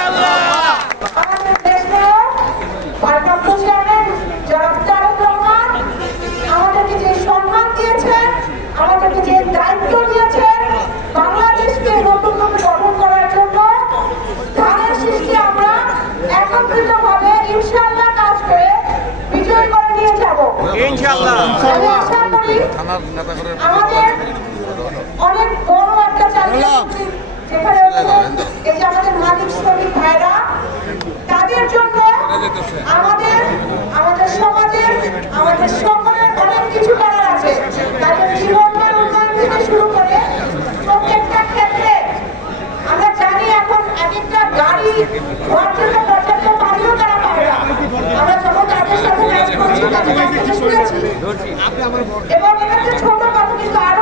ইনশাআল্লাহ। আমাদের দেশে ভারপ্রাপ্ত চেয়ারম্যান জনাব তারেক রহমান আমাদেরকে যে সম্মান দিয়েছেন, আমাদেরকে যে দায়িত্ব দিয়েছেন বাংলাদেশকে নতুন রূপে গঠন করার জন্য, ধানের শীষকে আমরা একত্রিতভাবে ইনশাআল্লাহ কাজ করে বিজয় করে নিয়ে যাব ইনশাআল্লাহ। আমি আশা করি আমাদের অনেক বড় একটা চাকরি যেখানে এই যে আমাদের মালিক শ্রমিক ভাইরা, তাদের জন্য আমাদের সমাজের আমাদের সকলের অনেক কিছু করার আছে। তাদের জীবনমান উন্নয়ন থেকে শুরু করে প্রত্যেকটা ক্ষেত্রে আমরা জানি এখন এক একটা গাড়ি হওয়ার জন্য পর্যাপ্ত পানিও তারা পায় না। আমরা যখন তাদের সাথে কাজ করছি তাদের কাছ থেকে শুনেছি, এবং এটা একটা ছোট কথা কিন্তু আরো